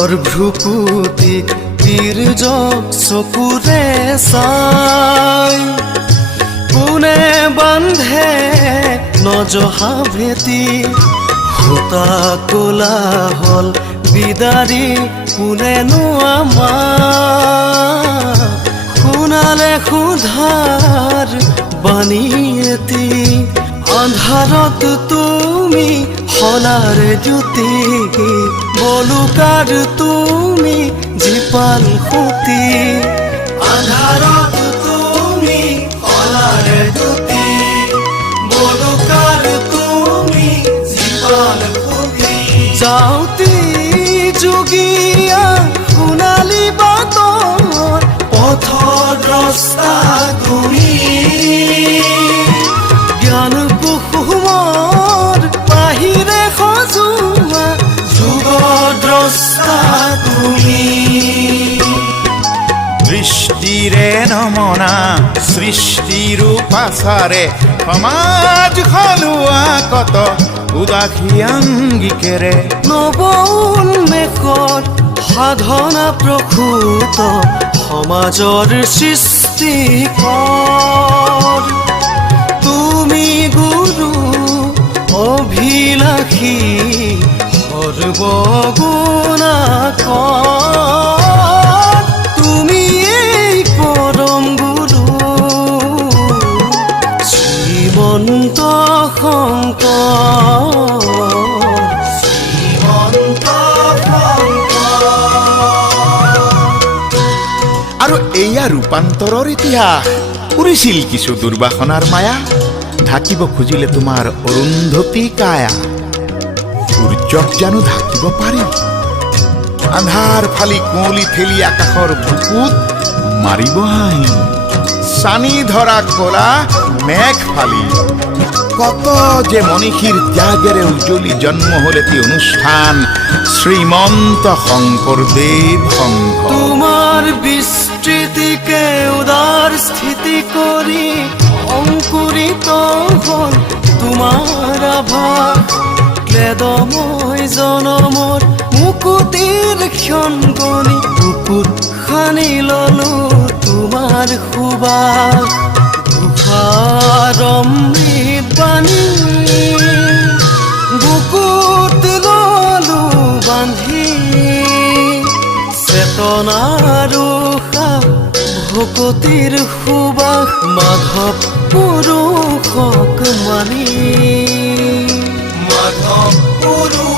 তোৰ ভ্ৰুকুটিক তিৰ্যক চকুৰে চাই কোনে বান্ধে নজহা ভেটি সূতা কোলা হল বিদাৰি কোনেনো আমাৰ শুনালে সুধাৰ বাণী এটি আন্ধাৰত তুমি হলাৰ জ্যোতি বলুকাৰ তুমি জীপাল সুতি আন্ধাৰত তুমি হলাৰ জ্যোতি বলুকাৰ তুমি জীপাল সুতি যাওঁতি যোগীয়া সোণালী বাটৰ পথৰ ৰাস্তা তুমি জ্ঞান কুসুমৰ বাহিৰে সজোৱা যুগদ্ৰষ্টা তুমি দৃষ্টিৰে নমনা সৃষ্টিৰ পাছাৰে সমাজ খলোৱা কত উদাসী আংগিকেৰে নৱ উন্মেষৰ সাধনা প্ৰসূত সমাজৰ সৃষ্টিকৰ তুমি গুৰু অভিলাষী সৰ্বগুণাকৰ তুমি এই পৰম গুৰু শ্ৰীমন্ত শংকৰ শ্ৰীমন্ত শংকৰ। আৰু এয়া ৰূপান্তৰৰ ইতিহাস উৰিছিল কিছু দুৰ্বাসনাৰ মায়া ঢাকিব খুজিলে তোমাৰ অৰুন্ধতী কায়া সূৰ্যক জানো ঢাকিব পাৰি আন্ধাৰ ফালি কুঁৱলী ঠেলি আকাশৰ বুকুত মাৰিব হাঁহি চানি ধৰা কলা মেঘ ফালি কত যে মনীষীৰ ত্যাগেৰে উজ্জ্বলি জন্ম হল এটি অনুষ্ঠান শ্ৰীমন্ত শংকৰদেৱ শংখ তোমাৰ বিস্তৃতিকে উদাৰ স্থিতি কৰি অংকুৰিত হল তোমাৰ আভাস ক্লেদময় জনমৰ মুকুতিৰ ক্ষণ গণি বুকুত সানি ললো তোমাৰ সুবাস তুষাৰ অমৃত বাণী বুকুত ললো বান্ধি চেতনাৰ উশাহ ভকতিৰ সুবাস মাধৱ পুৰুষক মানি মাধৱ পুৰুষ